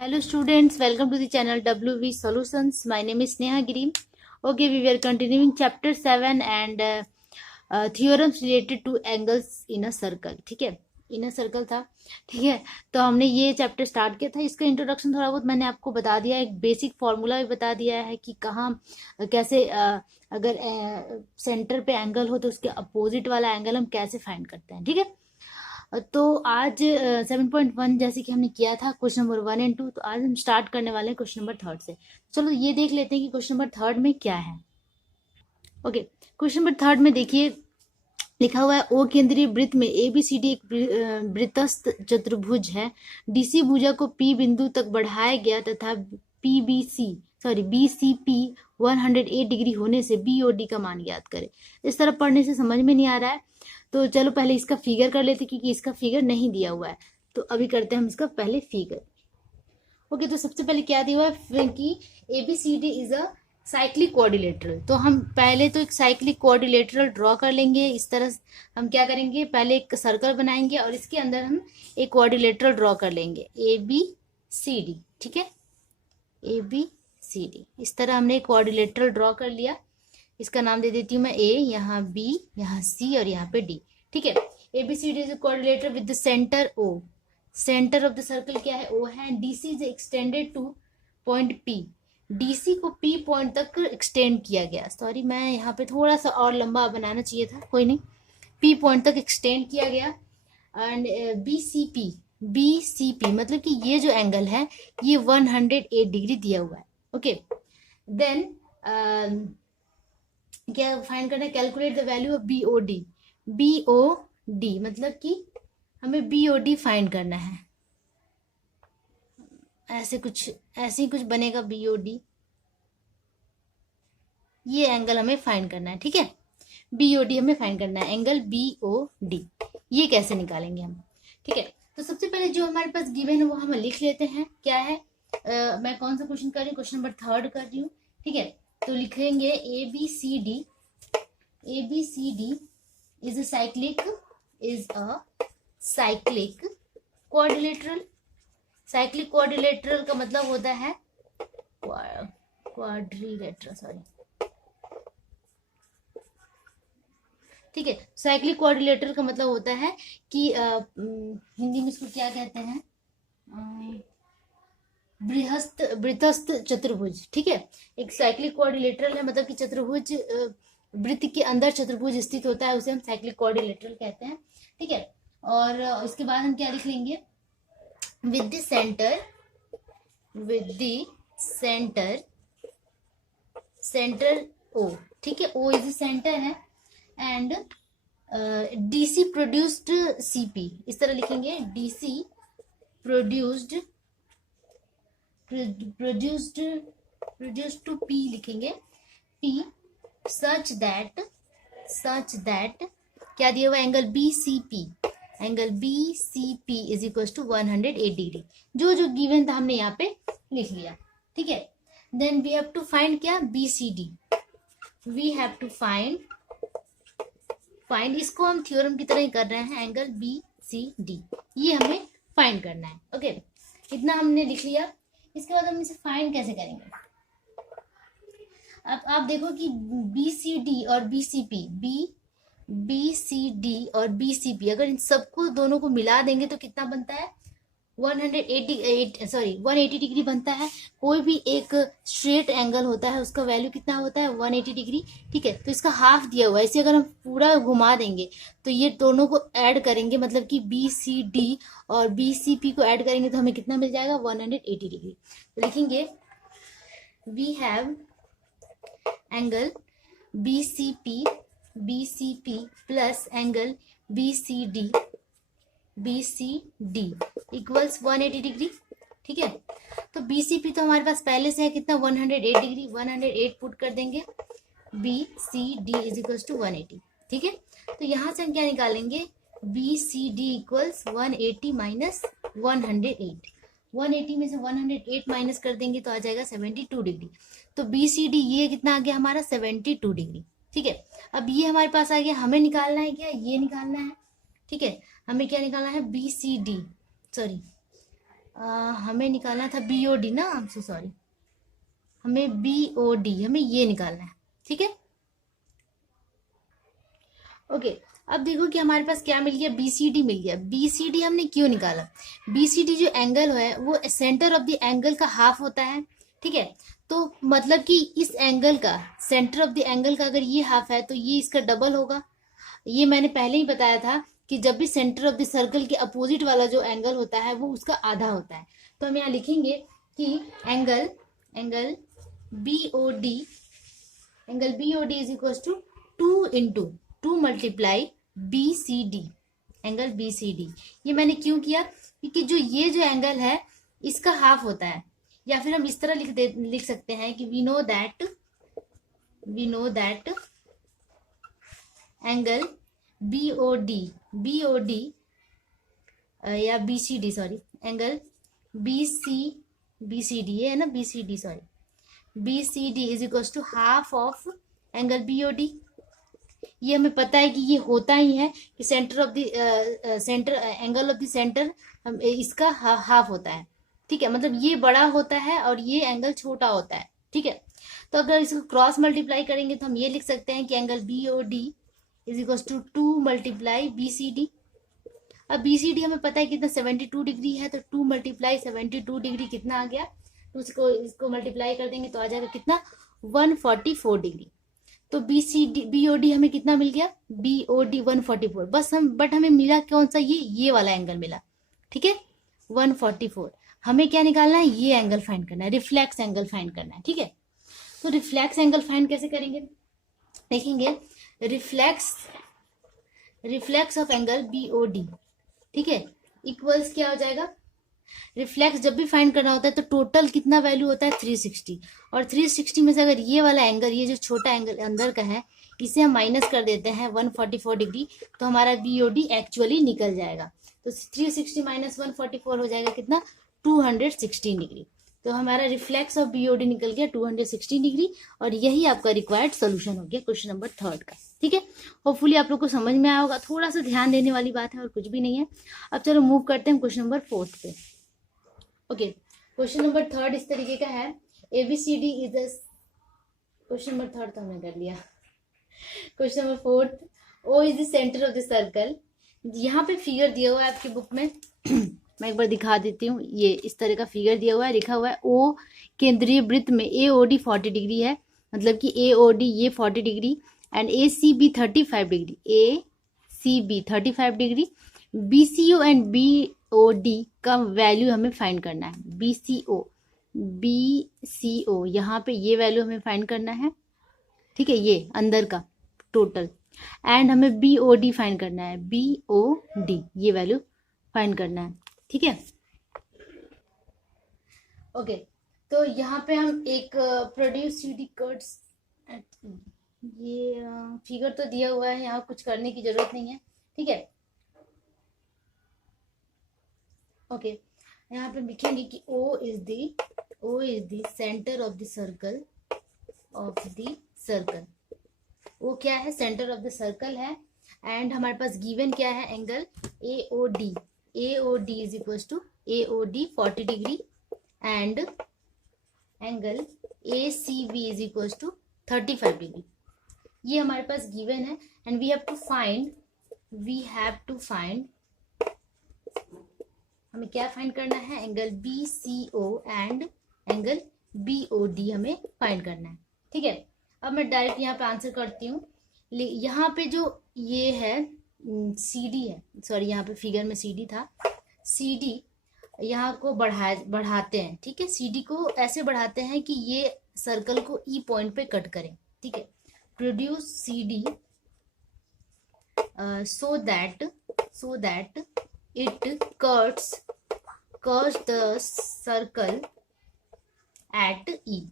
Hello students, welcome to the channel WV Solutions. My name is Neha Giri. Okay, we were continuing chapter 7 and theorems related to angles in a circle. ठीक है, इन circle था. ठीक है, तो हमने ये chapter start किया था. इसका इंट्रोडक्शन थोड़ा बहुत मैंने आपको बता दिया, एक बेसिक फॉर्मूला भी बता दिया है कि कहाँ कैसे अगर सेंटर पे एंगल हो तो उसके अपोजिट वाला एंगल हम कैसे फाइंड करते हैं. ठीक है, तो आज 7.1 जैसे कि हमने किया था क्वेश्चन नंबर 1 एंड 2, तो आज हम स्टार्ट करने वाले हैं क्वेश्चन नंबर 3 से. चलो ये देख लेते हैं कि क्वेश्चन नंबर 3 में क्या है. ओके, क्वेश्चन नंबर 3 में देखिए लिखा हुआ है ओ केंद्रीय वृत्त में ABCD एक वृत्तस्थ चतुर्भुज है. डीसी भुजा को P बिंदु तक बढ़ाया गया तथा BCP 108 डिग्री होने से BOD का मान ज्ञात करें. इस तरह पढ़ने से समझ में नहीं आ रहा है, तो चलो पहले इसका फिगर कर लेते क्योंकि इसका फिगर नहीं दिया हुआ है. तो अभी करते हैं हम इसका पहले फिगर. ओके, तो सबसे पहले क्या दिया हुआ है कि ABCD इज अ साइक्लिक कोऑर्डिनेटरल. तो हम पहले तो एक साइक्लिक कोऑर्डिनेटरल ड्रॉ कर लेंगे. इस तरह हम क्या करेंगे, पहले एक सर्कल बनाएंगे और इसके अंदर हम एक कोऑर्डिनेटरल ड्रॉ कर लेंगे ABCD. ठीक है, ABCD इस तरह हमने एक कोऑर्डिनेटरल ड्रॉ कर लिया. इसका नाम दे देती हूँ मैं A, यहाँ B, यहाँ C और यहाँ पे D. ठीक है, ABCD is coordinator with the centre O. Centre of the circle क्या है, O है. DC is extended two point P. DC को P पॉइंट तक एक्सटेंड किया गया. सॉरी, मैं यहाँ पे थोड़ा सा और लंबा बनाना चाहिए था, कोई नहीं. P पॉइंट तक एक्सटेंड किया गया. एंड BCP मतलब कि ये जो एंगल है ये 108 डिग्री दिया हुआ है. ओके, देन क्या फाइंड करना है, calculate the value of BOD मतलब कि हमें BOD फाइंड करना है. ऐसे ही कुछ बनेगा BOD. ये एंगल हमें फाइंड करना है. ठीक है, BOD हमें फाइंड करना है, एंगल BOD. ये कैसे निकालेंगे हम. ठीक है, तो सबसे पहले जो हमारे पास गिवन है वो हम लिख लेते हैं. क्या है, मैं कौन सा क्वेश्चन कर रही हूँ, क्वेश्चन नंबर 3 कर रही हूँ. ठीक है, तो लिखेंगे ABCD is a cyclic quadrilateral. Cyclic quadrilateral का मतलब होता है क्वाड्रिलेटरल, सॉरी. ठीक है, साइक्लिक क्वाड्रिलेटरल का मतलब होता है कि हिंदी में इसको क्या कहते हैं, वृत्तस्थ चतुर्भुज. ठीक है, एक साइक्लिक क्वाड्रिलेटरल है मतलब कि चतुर्भुज, वृत्त के अंदर चतुर्भुज स्थित होता है, उसे हम साइक्लिक क्वाड्रिलेटरल कहते हैं. ठीक है, और इसके बाद हम क्या लिख लेंगे, with the center O. ठीक है, O इज सेंटर है. एंड DC प्रोड्यूस्ड CP, इस तरह लिखेंगे, DC प्रोड्यूस्ड टू P लिखेंगे, P such that क्या दिया हुआ, angle BCP is equal to 108 degree. जो गिवन था हमने यहाँ पे लिख लिया. ठीक है, then we have to find क्या, BCD. We have to find इसको हम थ्योरम की तरह ही कर रहे हैं, एंगल BCD ये हमें फाइंड करना है. ओके, इतना हमने लिख लिया. इसके बाद हम इसे फाइंड कैसे करेंगे. अब आप देखो कि BCD और BCP अगर इन सबको दोनों को मिला देंगे तो कितना बनता है, 180 डिग्री बनता है. कोई भी एक स्ट्रेट एंगल होता है उसका वैल्यू कितना होता है, 180 डिग्री. ठीक है, तो इसका हाफ दिया हुआ है. इसे अगर हम पूरा घुमा देंगे तो ये दोनों को ऐड करेंगे, मतलब कि BCD और BCP को ऐड करेंगे तो हमें कितना मिल जाएगा, 180 डिग्री. तो लिखेंगे we have angle BCP plus angle BCD equals 180 degree. ठीक है, तो BCP तो हमारे पास पहले से है कितना, 108 डिग्री. 108 पुट कर देंगे, BCD इज इक्वल्स टू 180. ठीक है, तो यहां से हम क्या निकालेंगे, BCD इक्वल्स 180 माइनस 108. 180 में से 108 माइनस कर देंगे तो आ जाएगा 72 डिग्री. तो BCD ये कितना आ गया हमारा, 72 डिग्री. ठीक है, अब ये हमारे पास आ गया. हमें निकालना है क्या, ये निकालना है. ठीक है, हमें क्या निकालना है, BCD, सॉरी हमें निकालना था BOD ना, आई एम सो सॉरी, हमें BOD, हमें ये निकालना है, ठीक है। ओके, अब देखो कि हमारे पास क्या मिल गया, BCD मिल गया। BCD हमने क्यों निकाला, BCD जो एंगल है वो सेंटर ऑफ द एंगल का हाफ होता है, ठीक है। तो मतलब कि इस एंगल का, सेंटर ऑफ द एंगल का अगर ये हाफ है तो ये इसका डबल होगा। ये मैंने पहले ही बताया था कि जब भी सेंटर ऑफ द सर्कल के अपोजिट वाला जो एंगल होता है वो उसका आधा होता है। तो हम यहाँ लिखेंगे कि angle angle BOD, angle BOD is equal to 2 multiply BCD, angle BCD। ये मैंने क्यों किया, क्योंकि जो एंगल है इसका हाफ होता है। या फिर हम इस तरह लिख सकते हैं कि we know that angle BOD या BCD, सॉरी, एंगल BCD ये है ना, BCD sorry, BCD is equal to half of angle BOD। ये हमें पता है कि ये होता ही है कि centre of the centre, angle of the centre इसका हाफ होता है, ठीक है। मतलब ये बड़ा होता है और ये एंगल छोटा होता है, ठीक है। तो अगर इसको क्रॉस मल्टीप्लाई करेंगे तो हम ये लिख सकते हैं कि angle BOD is equal to 2 multiply BCD। अब BCD हमें पता है कितना, 72 डिग्री है, तो 2 मल्टीप्लाई 72 डिग्री कितना आ गया, तो इसको मल्टीप्लाई कर देंगे तो आ जाएगा कितना, 144 डिग्री। तो BOD हमें कितना मिल गया, BOD 144। बट हमें मिला कौन सा, ये वाला एंगल मिला, ठीक है, 144। हमें क्या निकालना है, ये एंगल फाइंड करना है, रिफ्लेक्स एंगल फाइंड करना है, ठीक है। तो रिफ्लेक्स एंगल फाइंड कैसे करेंगे, देखेंगे, रिफ्लेक्स ऑफ एंगल BOD, ठीक है, इक्वल्स क्या हो जाएगा, रिफ्लेक्स जब भी फाइंड करना होता है तो टोटल कितना वैल्यू होता है, 360। और 360 में से अगर ये वाला एंगल, ये जो छोटा एंगल अंदर का है, इसे हम माइनस कर देते हैं 144 डिग्री, तो हमारा BOD एक्चुअली निकल जाएगा। तो 360 माइनस 144 हो जाएगा कितना, 216 डिग्री। तो हमारा रिफ्लेक्स ऑफ BOD निकल गया 216 डिग्री, और यही आपका रिक्वायर्ड सोल्यूशन हो गया क्वेश्चन नंबर 3 का, ठीक है। होपफुली आप लोग को समझ में आया होगा, थोड़ा सा ध्यान देने वाली बात है और कुछ भी नहीं है। अब चलो मूव करते हैं क्वेश्चन नंबर 4 पे। ओके, क्वेश्चन नंबर 3 इस तरीके का है, ABCD is the, question number 3 तो हमने कर लिया। Question number 4, O is the centre of the circle. यहाँ पे फिगर दिया हुआ है आपकी बुक में मैं एक बार दिखा देती हूँ। ये इस तरह का फिगर दिया हुआ है, लिखा हुआ है O केंद्रीय वृत्त में AOD 40 डिग्री है, मतलब कि AOD ये 40 degree, and ACB 35 degree, ACB 35 degree, BCO and BOD का वैल्यू हमें फाइंड करना है। BCO यहाँ पे ये वैल्यू हमें फाइंड करना है, ठीक है, ये अंदर का टोटल, एंड हमें BOD फाइंड करना है, BOD ये वैल्यू फाइंड करना है, ठीक है। ओके, तो यहाँ पे हम एक प्रोड्यूस CD कट्स, ये फिगर तो दिया हुआ है, यहाँ कुछ करने की जरूरत नहीं है, ठीक है। ओके, यहाँ पे लिखेंगे कि O is the centre of the circle, वो क्या है, सेंटर ऑफ द सर्कल है, एंड हमारे पास गिवन क्या है, angle AOD is equal to AOD 40 degree, and angle ACB is equal to 35 degree. ये हमारे पास गिवन है, and we have to find हमें क्या फाइंड करना है, angle BCO and angle BOD हमें फाइंड करना है, ठीक है। अब मैं डायरेक्ट यहाँ पे आंसर करती हूँ। यहाँ पे जो ये है CD है, सॉरी यहाँ पे फिगर में CD था, CD यहाँ को बढ़ाते हैं, ठीक है। CD को ऐसे बढ़ाते हैं कि ये सर्कल को E पॉइंट पे कट करें, ठीक है। Produce CD so that it cuts the circle at E।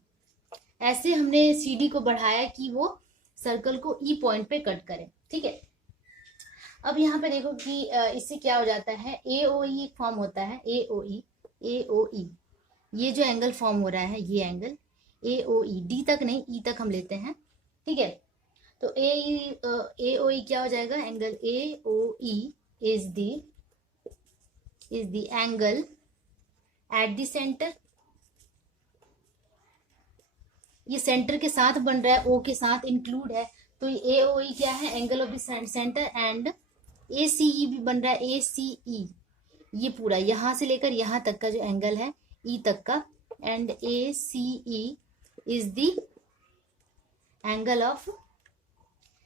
ऐसे हमने CD को बढ़ाया कि वो सर्कल को E पॉइंट पे कट करे, ठीक है। अब यहाँ पे देखो कि इससे क्या हो जाता है, AOE एक फॉर्म होता है, AOE ये जो एंगल फॉर्म हो रहा है, ये एंगल AOE, D तक नहीं, E तक हम लेते हैं, ठीक है। तो AOE क्या हो जाएगा, angle AOE is the angle at the centre, ये सेंटर के साथ बन रहा है, ओ के साथ इंक्लूड है, तो ए ओ ई क्या है, angle of the centre, and A C E भी बन रहा है, ए सी ई, ये पूरा यहां से लेकर यहां तक का जो एंगल है ई तक का, and A C E is the angle of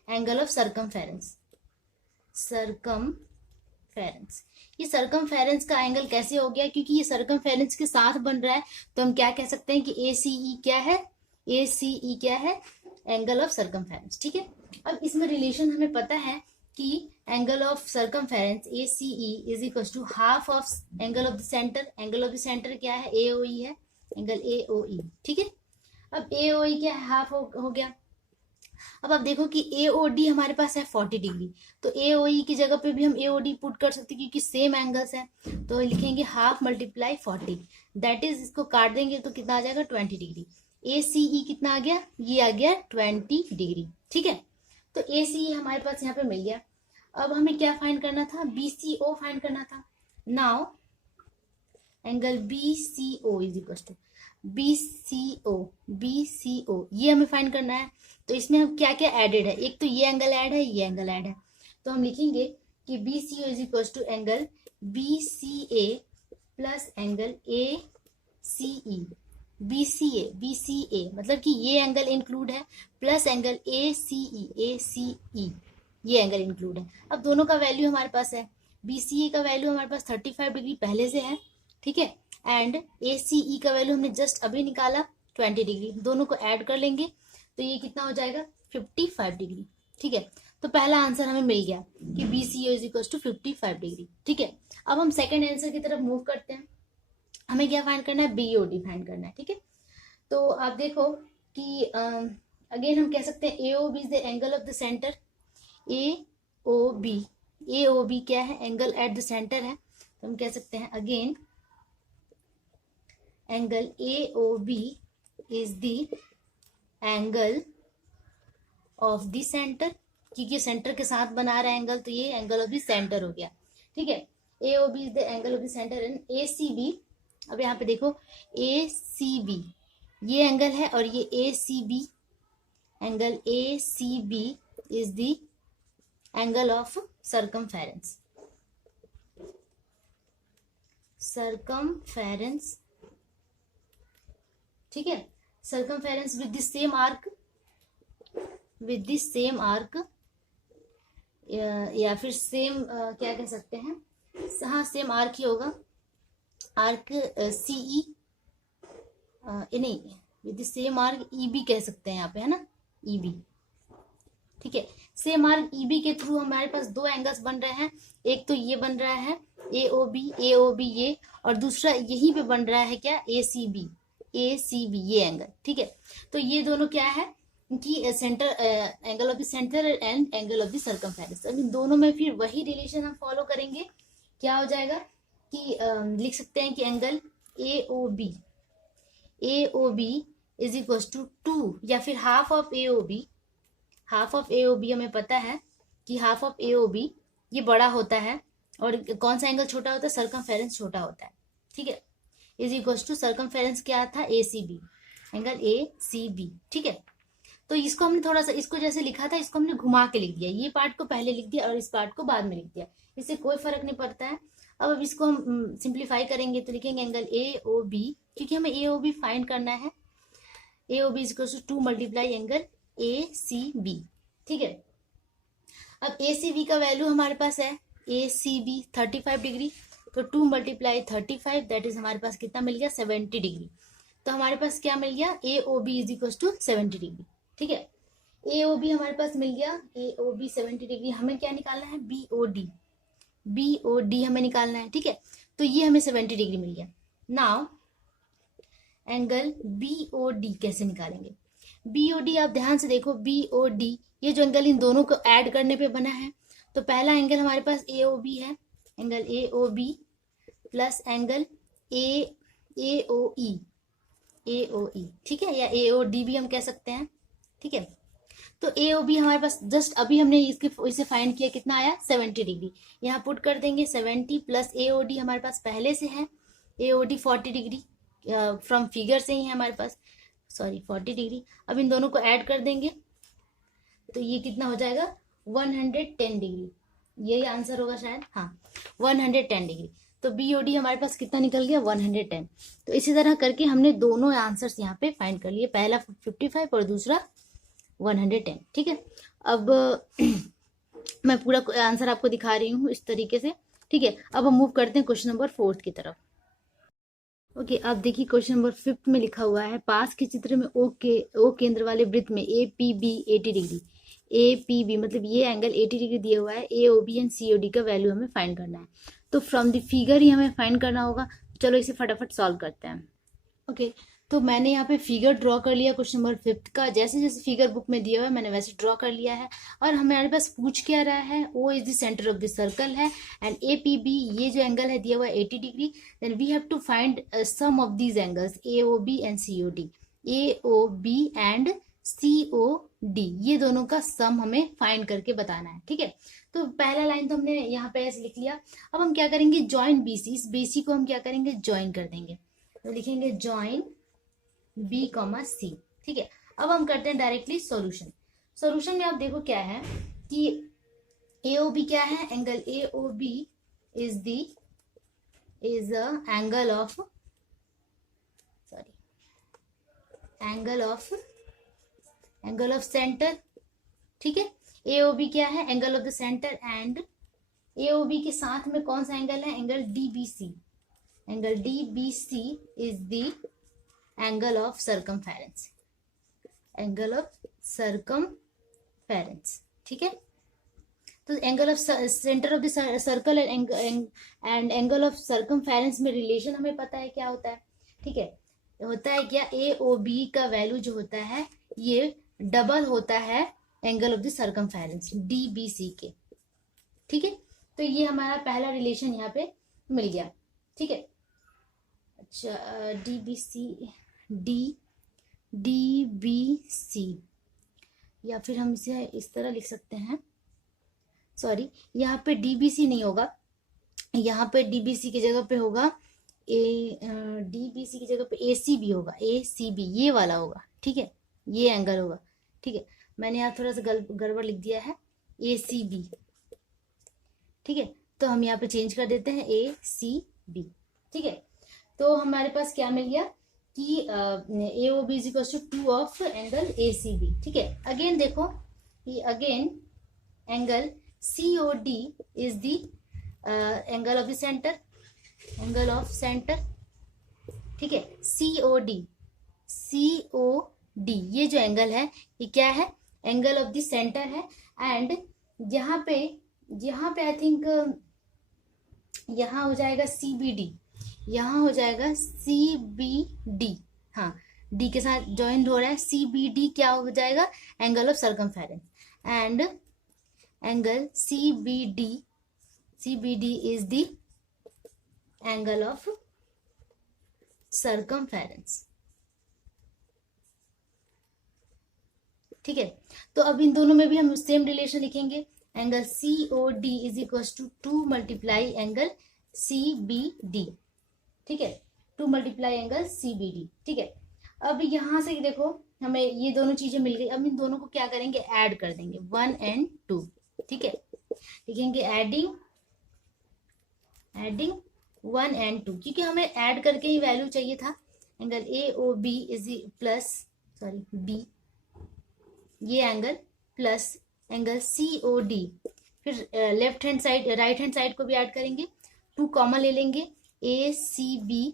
circumference. ये सरकमफेरेंस का एंगल कैसे हो गया, क्योंकि ये सरकमफेरेंस के साथ बन रहा है, तो हम क्या कह सकते हैं कि ए सी ई क्या है, ए सी ई क्या है, एंगल ऑफ सरकमफेरेंस। ठीक है, अब इसमें रिलेशन हमें पता है कि angle of circumference A C E is equal to half of angle of the centre. Angle of the centre क्या है, ए ओ ई है, एंगल ए ओ ई। ठीक है, अब ए ओ ई क्या है, हाफ हो गया। अब आप देखो कि ए ओ डी हमारे पास है 40 डिग्री, तो ए ओ ई की जगह पे भी हम ए ओ डी पुट कर सकते हैं क्योंकि सेम एंगल्स हैं, तो लिखेंगे हाफ मल्टीप्लाई 40, दैट इज इसको काट देंगे तो कितना आ जाएगा 20 डिग्री। ए सी ई कितना आ गया, ये आ गया 20 डिग्री। ठीक है, तो ए सी ई हमारे पास यहाँ पे मिल गया। अब हमें क्या फाइंड करना था, बी सी ओ फाइंड करना था। Now angle B C O is equal to B C O ये हमें फाइंड करना है। तो इसमें हम क्या क्या एडेड है, एक तो ये एंगल ऐड है, ये एंगल ऐड है, तो हम लिखेंगे कि B C O is equal to angle B C A plus angle A C E. B C A मतलब कि ये एंगल इंक्लूड है, plus angle A C E, ये एंगल इंक्लूड है। अब दोनों का वैल्यू हमारे पास है, बी सी ए का वैल्यू हमारे पास 35 डिग्री पहले से है। ठीक है, एंड ए सी ई का वैल्यू हमने जस्ट अभी निकाला 20 डिग्री, दोनों को ऐड कर लेंगे तो ये कितना हो जाएगा 55 डिग्री। ठीक है, तो पहला आंसर हमें मिल गया कि B C O is equal to 55 degree. ठीक है, अब हम सेकंड आंसर की तरफ मूव करते हैं। हमें क्या फाइंड करना है, बी ओ डी फाइंड करना है। ठीक है, तो आप देखो कि अगेन हम कह सकते हैं A O B is the angle of the centre. A O B क्या है, एंगल एट द सेंटर है, तो हम कह सकते हैं again angle A O B is the angle of the centre, क्योंकि सेंटर के साथ बना रहा है एंगल, तो ये एंगल ऑफ द सेंटर हो गया। ठीक है, A O B is the angle of the centre, and A C B, अब यहाँ पे देखो ए सी बी ये एंगल है, और ये A C B, angle A C B is the angle of circumference. ठीक है, circumference with the same arc, या फिर सेम क्या कह सकते हैं, हाँ सेम आर्क ही होगा, आर्क सीई, नहीं with the same arc E B कह सकते हैं यहाँ पे, है ना, ई बी। ठीक है, सेम आर्क ई बी के थ्रू हमारे पास दो एंगल्स बन रहे हैं, एक तो ये बन रहा है ए ओ बी ये, और दूसरा यहीं पे बन रहा है क्या, ए सी बी ये एंगल। ठीक है, तो ये दोनों क्या है कि centre, angle of the centre and angle of the circumference. अब इन दोनों में फिर वही रिलेशन हम फॉलो करेंगे, क्या हो जाएगा कि लिख सकते हैं कि angle A O B is equal to 2, या फिर half of A O B हमें पता है कि half of A O B ये बड़ा होता है, और कौन सा एंगल छोटा होता है, सर्कमफेरेंस छोटा होता है। ठीक है, इज इक्वल टू सर्कमफेरेंस क्या था, A C B, angle A C B. ठीक है, तो इसको हमने थोड़ा सा, इसको जैसे लिखा था इसको हमने घुमा के लिख दिया, ये पार्ट को पहले लिख दिया और इस पार्ट को बाद में लिख दिया, इससे कोई फर्क नहीं पड़ता है। अब इसको हम सिंप्लीफाई करेंगे तो लिखेंगे एंगल ए ओ बी, क्योंकि हमें ए ओ बी फाइंड करना है, A O B is equal to 2 multiply angle A C B. ठीक है, अब ए सी बी का वैल्यू हमारे पास है ए सी बी 35 डिग्री, तो 2 मल्टीप्लाई 35, दैट इज हमारे पास कितना मिल गया 70 डिग्री। तो हमारे पास क्या मिल गया, A O B is equal to 70 degree. ठीक है, ए ओ बी हमारे पास मिल गया, ए ओ बी 70 डिग्री। हमें क्या निकालना है, बी ओ डी हमें निकालना है। ठीक है, तो ये हमें 70 डिग्री मिल गया। Now angle B O D कैसे निकालेंगे, बी ओ डी आप ध्यान से देखो, बी ओ डी ये जो एंगल इन दोनों को ऐड करने पे बना है, तो पहला एंगल हमारे पास ए ओ बी है, angle A O B plus angle A O E, ठीक है, या ए ओ डी भी हम कह सकते हैं। ठीक है, तो ए ओ बी हमारे पास जस्ट अभी हमने इसे फाइंड किया, कितना आया 70 डिग्री, यहाँ पुट कर देंगे 70 प्लस ए ओ डी हमारे पास पहले से है, AOD 40 डिग्री, फ्रॉम फिगर से ही है हमारे पास, सॉरी 40 डिग्री। अब इन दोनों को ऐड कर देंगे तो ये कितना हो जाएगा 110 डिग्री, यही आंसर होगा शायद, हाँ 110 डिग्री। तो BOD हमारे पास कितना निकल गया 110। तो इसी तरह करके हमने दोनों आंसर्स यहाँ पे फाइंड कर लिए, पहला 55 और दूसरा 110। ठीक है, अब मैं पूरा आंसर आपको दिखा रही हूँ इस तरीके से। ठीक है, अब हम मूव करते हैं क्वेश्चन नंबर 4 की तरफ। ओके, अब देखिए क्वेश्चन नंबर 5 में लिखा हुआ है, पास के चित्र में ओ केंद्र वाले वृत्त में APB 80 डिग्री, APB मतलब ये एंगल 80 डिग्री दिया हुआ है, AOB एंड COD का वैल्यू हमें फाइंड करना है। तो फ्रॉम द फिगर ही हमें फाइंड करना होगा। चलो इसे फटाफट सॉल्व करते हैं। ओके, तो मैंने यहाँ पे फिगर ड्रॉ कर लिया क्वेश्चन नंबर 5 का, जैसे जैसे फिगर बुक में दिया हुआ है मैंने वैसे ड्रॉ कर लिया है। और हमारे पास पूछ क्या रहा है, O is the centre of the circle है, एंड APB ये जो एंगल है दिया हुआ है 80 degree. Then we have to find sum of these angles AOB and COD, AOB and COD, ये दोनों का सम हमें फाइंड करके बताना है। ठीक है, तो पहला लाइन तो हमने यहाँ पे ऐसे लिख लिया। अब हम क्या करेंगे, ज्वाइन BC, इस BC को हम क्या करेंगे, ज्वाइन कर देंगे। तो लिखेंगे ज्वाइन B, C। ठीक है, अब हम करते हैं डायरेक्टली सॉल्यूशन। सॉल्यूशन में आप देखो क्या है कि AOB क्या है, angle AOB is angle of, sorry angle of centre. ठीक है, AOB क्या है, angle of the centre, and AOB के साथ में कौन सा एंगल है, angle DBC। Angle DBC is the angle of circumference, angle of circumference. ठीक है, तो angle of centre of the circle and angle of circumference में रिलेशन हमें पता है क्या होता है। ठीक है, होता है क्या, AOB का वैल्यू जो होता है ये डबल होता है angle of the circumference DBC के। ठीक है, तो ये हमारा पहला रिलेशन यहाँ पे मिल गया। ठीक है, अच्छा DBC, या फिर हम इसे इस तरह लिख सकते हैं, सॉरी यहाँ पे DBC नहीं होगा, यहाँ पे DBC की जगह पे होगा DBC की जगह पे ACB होगा, ACB ये वाला होगा। ठीक है, ये एंगल होगा। ठीक है, मैंने यहाँ थोड़ा सा गड़बड़ लिख दिया है, ACB। ठीक है, तो हम यहाँ पे चेंज कर देते हैं ACB। ठीक है, तो हमारे पास क्या मिल गया कि AOB is equal to 2 of angle ACB। ठीक है, अगेन देखो कि again angle COD is the angle of the centre, angle of centre. ठीक है, COD ये जो एंगल है ये क्या है, एंगल ऑफ द सेंटर है। एंड यहाँ पे आई थिंक यहाँ हो जाएगा CBD, यहाँ हो जाएगा CBD, हाँ D के साथ ज्वाइंट हो रहा है, CBD क्या हो जाएगा, angle of circumference. And angle CBD is the angle of circumference. ठीक है, तो अब इन दोनों में भी हम सेम रिलेशन लिखेंगे, angle COD is equal to 2 multiply angle CBD। ठीक है, 2 मल्टीप्लाई एंगल CBD। ठीक है, अब यहां से देखो हमें ये दोनों चीजें मिल गई, अब इन दोनों को क्या करेंगे, ऐड कर देंगे 1 and 2। ठीक है, लिखेंगे एडिंग 1 and 2, क्योंकि हमें ऐड करके ही वैल्यू चाहिए था। Angle AOB is plus, sorry B, ये एंगल प्लस एंगल COD, फिर left hand side right hand side को भी ऐड करेंगे, 2 कॉमन ले लेंगे, ACB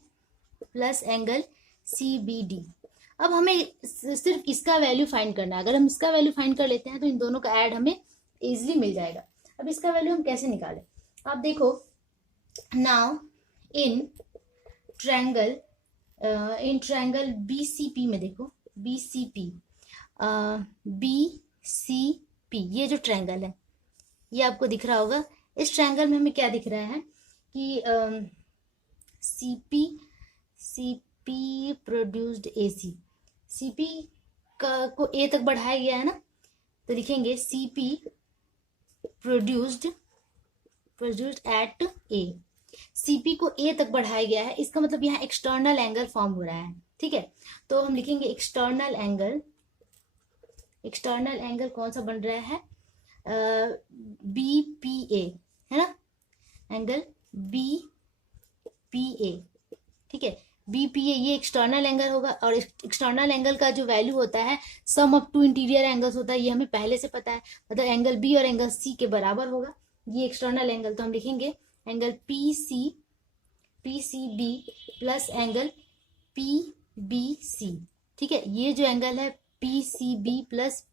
प्लस एंगल CBD। अब हमें सिर्फ इसका वैल्यू फाइंड करना है, अगर हम इसका वैल्यू फाइंड कर लेते हैं तो इन दोनों का ऐड हमें इजीली मिल जाएगा। अब इसका वैल्यू हम कैसे निकालें, आप देखो, नाउ इन ट्रायंगल BCP में देखो, BCP ये जो ट्रायंगल है ये आपको दिख रहा होगा। इस ट्रायंगल में हमें क्या दिख रहा है कि CP प्रोड्यूस्ड AC, CP को A तक बढ़ाया गया है ना, तो लिखेंगे CP produced at A। CP को A तक बढ़ाया गया है, इसका मतलब यहाँ एक्सटर्नल एंगल फॉर्म हो रहा है, ठीक है। तो हम लिखेंगे एक्सटर्नल एंगल, एक्सटर्नल एंगल कौन सा बन रहा है, BPA, है ना, एंगल BPA, ठीक है। BPA ये एक्सटर्नल एंगल होगा, और एक्सटर्नल एंगल का जो वैल्यू होता है सम ऑफ टू इंटीरियर एंगल्स होता है, ये हमें पहले से पता है, मतलब एंगल B और एंगल C के बराबर होगा, ये एक्सटर्नल एंगल। तो हम लिखेंगे angle PCB plus angle PBC, ठीक है। ये जो एंगल है PCB प्लस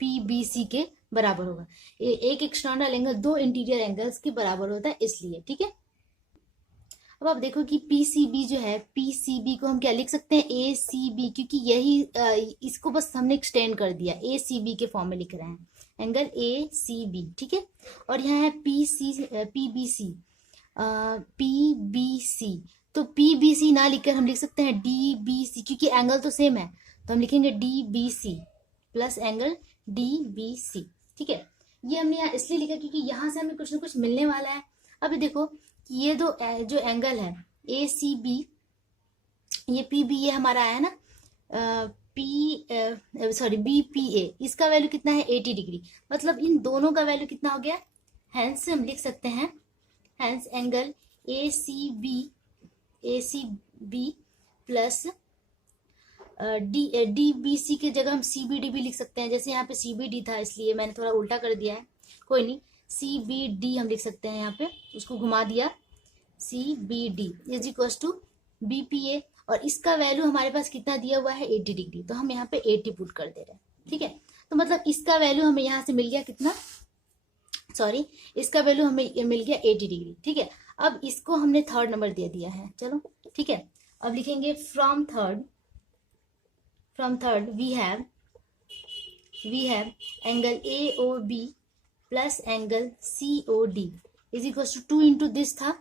PBC के बराबर होगा। एक एक्सटर्नल एंगल दो इंटीरियर एंगल्स के बराबर होता है इसलिए, ठीक है। अब आप देखो कि PCB जो है, PCB को हम क्या लिख सकते हैं, ACB, क्योंकि यही इसको बस हमने एक्सटेंड कर दिया, ACB के फॉर्म में लिख रहे हैं, एंगल ACB, ठीक है। और यहाँ है PBC, तो PBC ना लिखकर हम लिख सकते हैं DBC, क्योंकि एंगल तो सेम है, तो हम लिखेंगे DBC प्लस एंगल DBC, ठीक है। ये हमने यहाँ इसलिए लिखा क्योंकि यहाँ से हमें कुछ ना कुछ मिलने वाला है। अब देखो कि ये जो एंगल है ACB, ये PB ये हमारा आया ना, BPA, इसका वैल्यू कितना है 80 डिग्री, मतलब इन दोनों का वैल्यू कितना हो गया, हैंस हम लिख सकते हैं, hence angle ACB plus DBC के जगह हम CBD भी लिख सकते हैं, जैसे यहाँ पे CBD था इसलिए मैंने थोड़ा उल्टा कर दिया है, कोई नहीं, CBD हम लिख सकते हैं, यहाँ पे उसको घुमा दिया, CBD is equal to BPA, और इसका वैल्यू हमारे पास कितना दिया हुआ है 80 डिग्री, तो हम यहाँ पे 80 पुट कर दे रहे हैं, ठीक है। तो मतलब इसका वैल्यू हमें यहाँ से मिल गया कितना, सॉरी, इसका वैल्यू हमें मिल गया 80 डिग्री, ठीक है। अब इसको हमने थर्ड नंबर दे दिया है, चलो ठीक है। अब लिखेंगे from third we have angle AOB plus angle COD is equal to 2 into this था,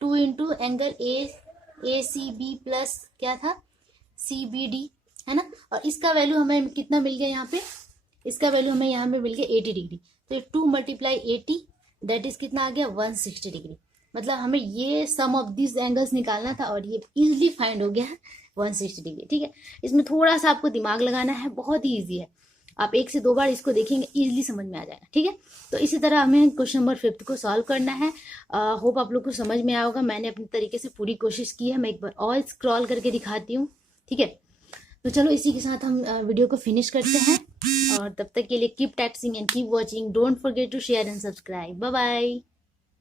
2 इंटू एंगल ACB प्लस क्या था CBD, है ना। और इसका वैल्यू हमें कितना मिल गया यहाँ पे, इसका वैल्यू हमें यहाँ पे मिल गया 80 डिग्री, तो 2 मल्टीप्लाई 80 दैट इज कितना आ गया 160 डिग्री, मतलब हमें ये सम ऑफ दिस एंगल्स निकालना था और ये इजीली फाइंड हो गया 160 डिग्री, ठीक है। इसमें थोड़ा सा आपको दिमाग लगाना है, बहुत ही ईजी है, आप 1 से 2 बार इसको देखेंगे इजीली समझ में आ जाएगा, ठीक है। तो इसी तरह हमें क्वेश्चन नंबर 5 को सॉल्व करना है। होप आप लोग को समझ में आया होगा, मैंने अपने तरीके से पूरी कोशिश की है, मैं एक बार और स्क्रॉल करके दिखाती हूँ, ठीक है। तो चलो इसी के साथ हम वीडियो को फिनिश करते हैं, और तब तक के लिए keep taxing and keep watching, don't forget to share and subscribe, bye bye.